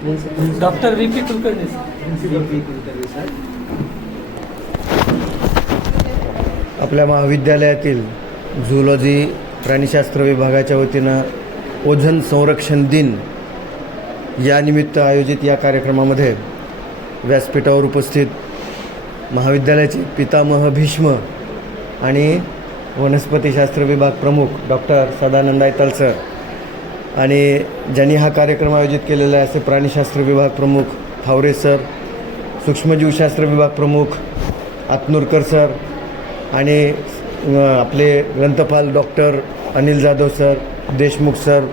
Doctor VP Kulkarni sir. आपल्या महाविद्यालयातील zoology प्राणीशास्त्र विभागाच्या वतीनं ओझोन संरक्षण दिन या निमित्त आयोजित या कार्यक्रमामध्ये व्यासपीठावर उपस्थित महाविद्यालयाचे पितामह भीष्म आणि वनस्पतीशास्त्र विभाग प्रमुख डॉक्टर सदानंद आयताल सर आणि ज्यांनी हा कार्यक्रम आयोजित केलेला आहे असे प्राणीशास्त्र विभाग प्रमुख थावरे सर, सूक्ष्मजीवशास्त्र विभाग प्रमुख आतनूरकर सर आणि आपले ग्रंथपाल doctor Anil Jadhav sir, Deshmukh sir,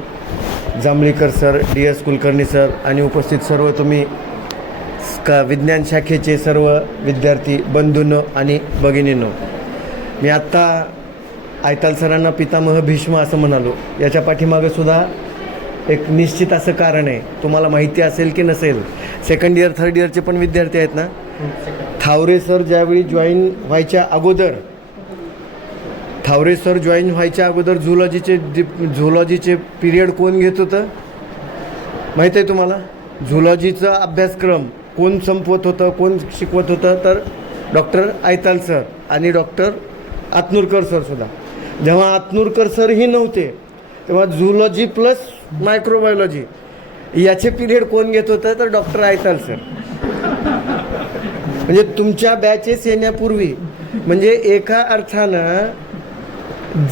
Jambhalikar sir, DS Kulkarni sir आणि उपस्थित सर्व तुम्ही विज्ञान शाखेचे सर्व विद्यार्थी बंधूंनो आणि भगिनींनो. मी आत्ता आयताल सरांना पितामह भीष्म असं म्हणालो. याच्या पाठीमागं सुद्धा एक निश्चित असं कारण आहे. तुम्हाला माहिती असेल की नसेल, सेकंड इयर थर्ड इयरचे पण विद्यार्थी आहेत ना. थावरे सर ज्यावेळी जॉईन व्हायच्या अगोदर झुलॉजीचे पिरियड कोण घेत होतं माहीत आहे तुम्हाला? झुलॉजीचा अभ्यासक्रम कोण संपवत होतं, कोण शिकवत होतं? तर डॉक्टर आयताल सर आणि डॉक्टर आतनूरकर सरसुद्धा. जेव्हा आतनूरकर सरही नव्हते तेव्हा झुलॉजी प्लस मायक्रोबायोलॉजी याचे पिरियड कोण घेत होतं? तर डॉक्टर आयताल सर. म्हणजे तुमच्या बॅचेस येण्यापूर्वी, म्हणजे एका अर्थानं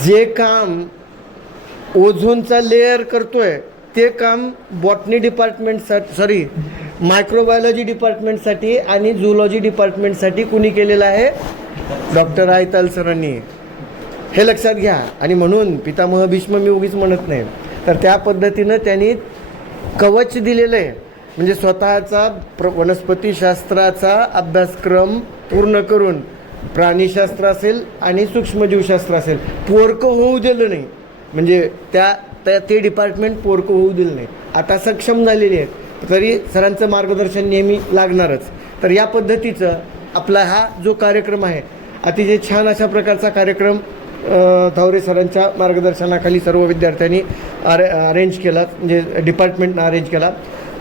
जे काम ओझोनचा लेअर करतोय ते काम बॉटनी डिपार्टमेंटसाठी, मायक्रोबायोलॉजी डिपार्टमेंटसाठी आणि झुलॉजी डिपार्टमेंटसाठी कुणी केलेलं आहे? डॉक्टर आयताल सरांनी. हे लक्षात घ्या. आणि म्हणून पितामह भीष्म मी उगीच म्हणत नाही. तर त्या पद्धतीनं त्यांनी कवच दिलेलं आहे. म्हणजे स्वतःचा वनस्पतीशास्त्राचा अभ्यासक्रम पूर्ण करून प्राणीशास्त्र असेल आणि सूक्ष्मजीवशास्त्र असेल पोरकं होऊ दिलं नाही. म्हणजे ते डिपार्टमेंट पोरकं होऊ दिलं नाही. आता सक्षम झालेली आहे, तरी सरांचं मार्गदर्शन नेहमी लागणारच. तर या पद्धतीचं आपला हा जो कार्यक्रम आहे अतिशय छान अशा प्रकारचा कार्यक्रम थावरे सरांच्या मार्गदर्शनाखाली सर्व विद्यार्थ्यांनी अरेंज केला, म्हणजे डिपार्टमेंटनं अरेंज केला.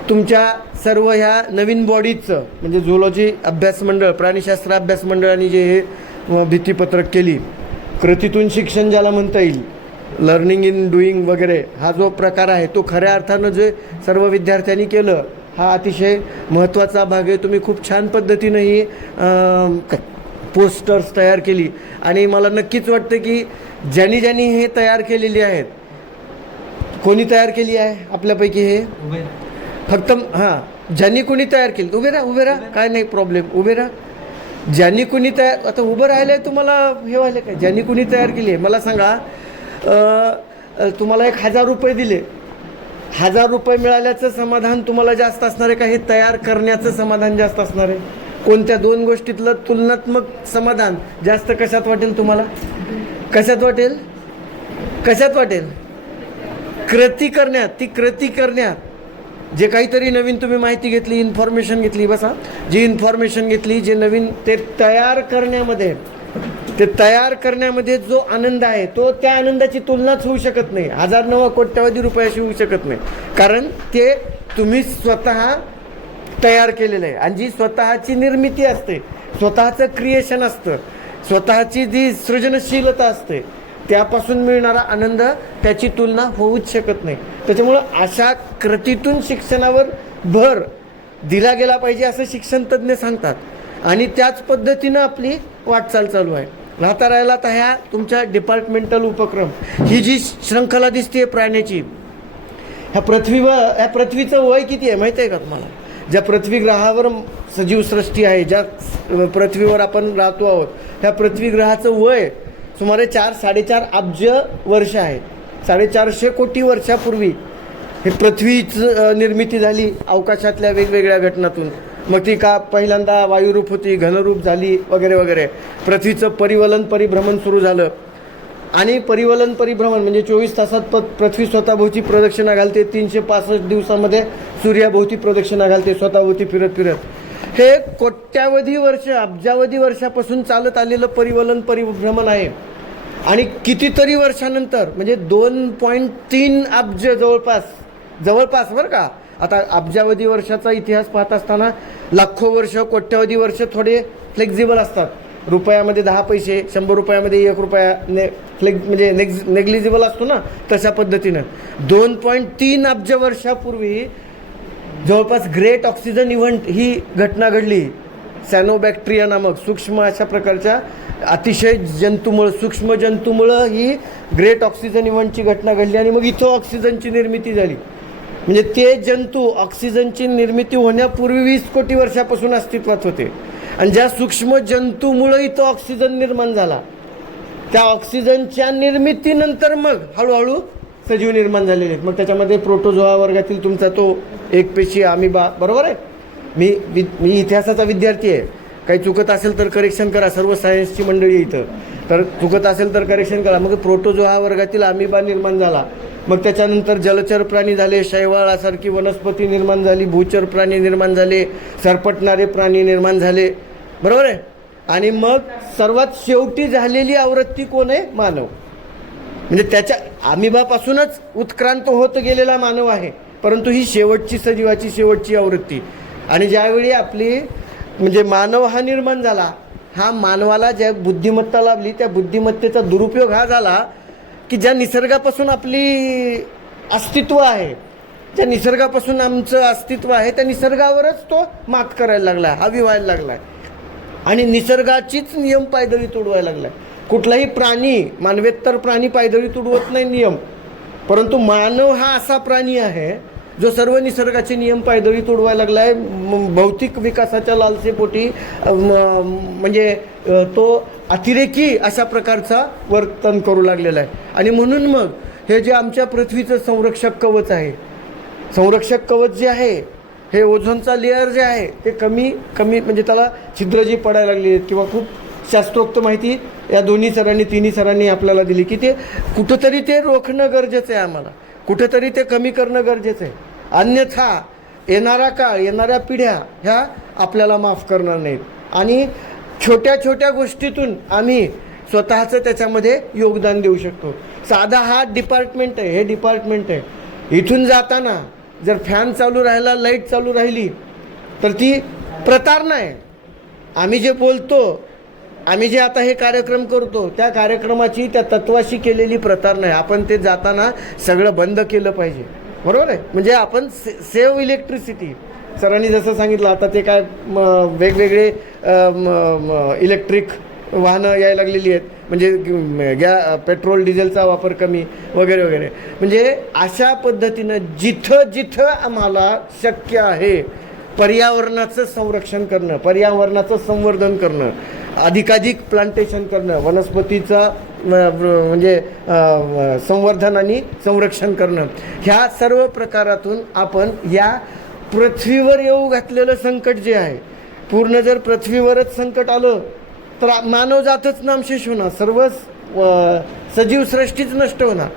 तुमच्या सर्व ह्या नवीन बॉडीजचं म्हणजे झुलॉजी अभ्यास मंडळ, प्राणीशास्त्र अभ्यास मंडळाने जे हे भित्तीपत्रक केली, कृतीतून शिक्षण ज्याला म्हणता येईल, लर्निंग इन डुईंग वगैरे हा जो प्रकार आहे तो खऱ्या अर्थानं जे सर्व विद्यार्थ्यांनी केलं हा अतिशय महत्त्वाचा भाग आहे. तुम्ही खूप छान पद्धतीनं ही पोस्टर्स तयार केली आणि मला नक्कीच वाटतं की ज्यांनी हे तयार केलेली आहेत, कोणी तयार केली आहे आपल्यापैकी? हे फक्त ज्यांनी कोणी तयार केली, उभे राहा काय नाही प्रॉब्लेम, उभे राहा. ज्यांनी कोणी तयार, आता उभं राहिलं आहे तुम्हाला हे व्हायलं काय? ज्यांनी कोणी तयार केली आहे मला सांगा. तुम्हाला 1000 रुपये दिले, 1000 रुपये मिळाल्याचं समाधान तुम्हाला जास्त असणार आहे का हे तयार करण्याचं समाधान जास्त असणार आहे? कोणत्या दोन गोष्टीतलं तुलनात्मक समाधान जास्त कशात वाटेल तुम्हाला? कशात वाटेल? कृती करण्यात जे काहीतरी नवीन तुम्ही माहिती घेतली, इन्फॉर्मेशन घेतली, बसा जी इन्फॉर्मेशन घेतली, जे नवीन ते तयार करण्यामध्ये जो आनंद आहे तो त्या आनंदाची तुलनाच होऊ शकत नाही. 1000 नवा कोट्यावधी रुपयाशी होऊ शकत नाही. कारण ते तुम्ही स्वतः तयार केलेलं आहे आणि जी स्वतःची निर्मिती असते, स्वतःचं क्रिएशन असतं, स्वतःची जी सृजनशीलता असते त्यापासून मिळणारा आनंद त्याची तुलना होऊच शकत नाही. त्याच्यामुळं अशा कृतीतून शिक्षणावर भर दिला गेला पाहिजे असं शिक्षण तज्ज्ञ सांगतात आणि त्याच पद्धतीनं आपली वाटचाल चालू आहे. राहता राहिला तर ह्या तुमच्या डिपार्टमेंटल उपक्रम, ही जी शृंखला दिसते प्राण्याची, ह्या पृथ्वीचं वय किती आहे माहिती आहे का तुम्हाला? ज्या पृथ्वी ग्रहावर सजीवसृष्टी आहे, ज्या पृथ्वीवर आपण राहतो आहोत, ह्या पृथ्वी ग्रहाचं वय सुमारे 4-4.5 अब्ज वर्ष आहे. 450 कोटी वर्षापूर्वी हे पृथ्वीचं निर्मिती झाली अवकाशातल्या वेगवेगळ्या घटनातून. मग ती का पहिल्यांदा वायुरूप होती, घनरूप झाली वगैरे वगैरे. पृथ्वीचं परिभ्रमण सुरू झालं आणि परिभ्रमण म्हणजे 24 तासात पृथ्वी स्वतःभोवती प्रदक्षिणा घालते, 365 दिवसामध्ये सूर्याभोवती प्रदक्षिणा घालते स्वतःभोवती फिरत. हे कोट्यावधी वर्ष, अब्जावधी वर्षापासून चालत आलेलं परिभ्रमण आहे. आणि कितीतरी वर्षानंतर म्हणजे 2.3 अब्ज जवळपास बरं का, आता अब्जावधी वर्षाचा इतिहास पाहत असताना लाखो वर्ष, कोट्यावधी वर्ष थोडे फ्लेक्झिबल असतात. रुपयामध्ये 10 पैसे, 100 रुपयामध्ये 1 रुपया म्हणजे नेग्लिजिबल असतो ना, तशा पद्धतीनं 2.3 अब्ज वर्षापूर्वी जवळपास ग्रेट ऑक्सिजन इव्हेंट ही घटना घडली. सॅनोबॅक्टेरिया नामक सूक्ष्म अशा प्रकारच्या अतिशय जंतूमुळं, सूक्ष्म जंतूमुळं ही ग्रेट ऑक्सिजन इव्हेंटची घटना घडली आणि मग इथं ऑक्सिजनची निर्मिती झाली. म्हणजे ते जंतू ऑक्सिजनची निर्मिती होण्यापूर्वी 20 कोटी वर्षापासून अस्तित्वात होते आणि ज्या सूक्ष्म जंतूमुळं इथं ऑक्सिजन निर्माण झाला, त्या ऑक्सिजनच्या निर्मितीनंतर मग हळूहळू सजीव निर्माण झालेले आहेत. मग त्याच्यामध्ये प्रोटोझोआ वर्गातील तुमचा तो एकपेशी अमिबा, बरोबर आहे. मी इतिहासाचा विद्यार्थी आहे, काही चुकत असेल तर करेक्शन करा. सर्व सायन्सची मंडळी इथं, तर चुकत असेल तर करेक्शन करा. मग प्रोटोझोआ वर्गातील अमिबा निर्माण झाला, मग त्याच्यानंतर जलचर प्राणी झाले, शैवाळासारखी वनस्पती निर्माण झाली, भूचर प्राणी निर्माण झाले, सरपटणारे प्राणी निर्माण झाले, बरोबर आहे. आणि मग सर्वात शेवटी झालेली आवृत्ती कोण आहे? मानव. म्हणजे त्याच्या अमिबापासूनच उत्क्रांत होत गेलेला मानव आहे, परंतु ही शेवटची सजीवाची शेवटची आवृत्ती. आणि ज्यावेळी आपली म्हणजे मानव हा निर्माण झाला, हा मानवाला ज्या बुद्धिमत्ता लाभली, त्या बुद्धिमत्तेचा दुरुपयोग हा झाला की ज्या निसर्गापासून आपली अस्तित्व आहे, ज्या निसर्गापासून आमचं अस्तित्व आहे, त्या निसर्गावरच तो मात करायला लागला आहे, हावी व्हायला लागला आहे आणि निसर्गाचीच नियम पायदळी तुडवायला लागला आहे. कुठलाही प्राणी, मानवेतर प्राणी पायदळी तुडवत नाही नियम, परंतु मानव हा असा प्राणी आहे जो सर्व निसर्गाचे नियम पायदळी तोडवायला लागला आहे. भौतिक विकासाच्या लालसेपोटी म्हणजे तो अतिरेकी अशा प्रकारचा वर्तन करू लागलेला आहे. आणि म्हणून मग हे जे आमच्या पृथ्वीचं संरक्षक कवच आहे, संरक्षक कवच जे आहे, हे ओझोनचा लेअर जे आहे ते कमी म्हणजे त्याला छिद्र जी पडायला लागली आहेत किंवा खूप शास्त्रोक्त माहिती या दोन्ही सरांनी, तिन्ही सरांनी आपल्याला दिली की ते कुठंतरी ते रोखणं गरजेचं आहे, आम्हाला कुठंतरी ते कमी करणं गरजेचं आहे. अन्यथा येणारा काळ, येणाऱ्या पिढ्या ह्या आपल्याला माफ करणार नाहीत आणि छोट्या छोट्या गोष्टीतून आम्ही स्वतःचं त्याच्यामध्ये योगदान देऊ शकतो. साधा हा डिपार्टमेंट आहे, हे डिपार्टमेंट आहे. इथून जाताना जर फॅन चालू राहिला, लाईट चालू राहिली तर ती प्रतारणा आहे. आम्ही जे बोलतो, आम्ही जे आता हे कार्यक्रम करतो, त्या कार्यक्रमाची, त्या तत्वाशी केलेली प्रतारणा आहे. आपण ते जाताना सगळं बंद केलं पाहिजे, बरोबर आहे. म्हणजे आपण सेव्ह इलेक्ट्रिसिटी, सरांनी जसं सांगितलं, आता ते काय वेगवेगळे इलेक्ट्रिक वाहनं यायला लागलेली आहेत, म्हणजे पेट्रोल डिझेलचा वापर कमी वगैरे वगैरे. म्हणजे अशा पद्धतीनं जिथं जिथं आम्हाला शक्य आहे पर्यावरणाचं संरक्षण करणं, पर्यावरणाचं संवर्धन करणं, अधिकाधिक प्लांटेशन करणं, वनस्पतीचं म्हणजे संवर्धन आणि संरक्षण करणं, ह्या सर्व प्रकारातून आपण या पृथ्वीवर येऊ घातलेलं संकट जे आहे, पूर्ण जर पृथ्वीवरच संकट आलं तर मानवजातच नामशेष होणार, सर्वच सजीव सृष्टीच नष्ट होणार.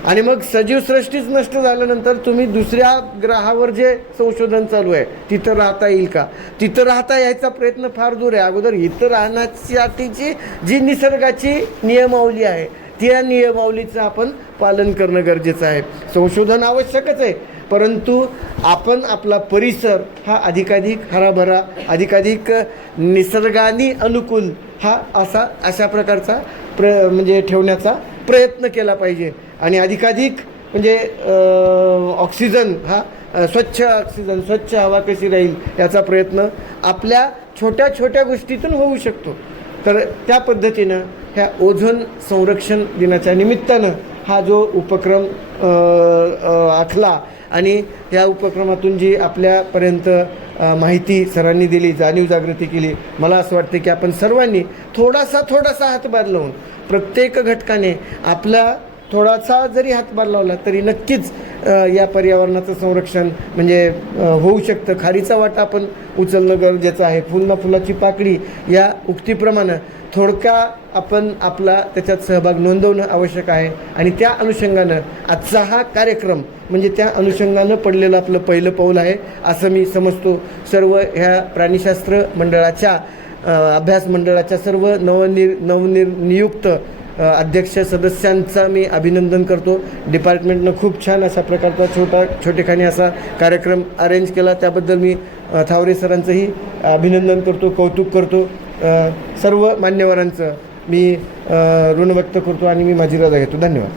आणि मग सजीव सृष्टीच नष्ट झाल्यानंतर तुम्ही दुसऱ्या ग्रहावर जे संशोधन चालू आहे तिथं राहता येईल का? तिथं राहता यायचा प्रयत्न फार दूर आहे. अगोदर इथं राहण्यासाठीची जी निसर्गाची नियमावली आहे त्या नियमावलीचं आपण पालन करणं गरजेचं आहे. संशोधन आवश्यकच आहे, परंतु आपण आपला परिसर हा अधिकाधिक हराभरा, अधिकाधिक निसर्गाने अनुकूल हा अशा प्रकारचा म्हणजे ठेवण्याचा प्रयत्न केला पाहिजे. आणि अधिकाधिक म्हणजे ऑक्सिजन हा स्वच्छ ऑक्सिजन, स्वच्छ हवा कशी राहील याचा प्रयत्न आपल्या छोट्या छोट्या गोष्टीतून होऊ शकतो. तर त्या पद्धतीनं ह्या ओझोन संरक्षण दिनाच्या निमित्तानं हा जो उपक्रम आखला आणि या उपक्रमातून जी आपल्यापर्यंत माहिती सरांनी दिली, जाणीव जागृती केली, मला असं वाटतं की आपण सर्वांनी थोडासा हातभार लावून, प्रत्येक घटकाने आपला थोडासा जरी हातभार लावला तरी नक्कीच या पर्यावरणाचं संरक्षण म्हणजे होऊ शकतं. खारीचा वाटा आपण उचलणं गरजेचं आहे. फुल ना फुलाची पाकळी या उक्तीप्रमाणे थोडका आपण आपला त्याच्यात सहभाग नोंदवणं आवश्यक आहे. आणि त्या अनुषंगानं आजचा हा कार्यक्रम म्हणजे त्या अनुषंगानं पडलेलं आपलं पहिलं पाऊल आहे असं मी समजतो. सर्व ह्या प्राणीशास्त्र मंडळाच्या अभ्यास मंडळाच्या सर्व नवनियुक्त अध्यक्ष सदस्यांचा मी अभिनंदन करतो. डिपार्टमेंटनं खूप छान अशा प्रकारचा छोटेखानी असा कार्यक्रम अरेंज केला, त्याबद्दल मी थावरे सरांचंही अभिनंदन करतो, कौतुक करतो. सर्व मान्यवरांचं मी ऋण व्यक्त करतो आणि मी माझी रजा घेतो. धन्यवाद.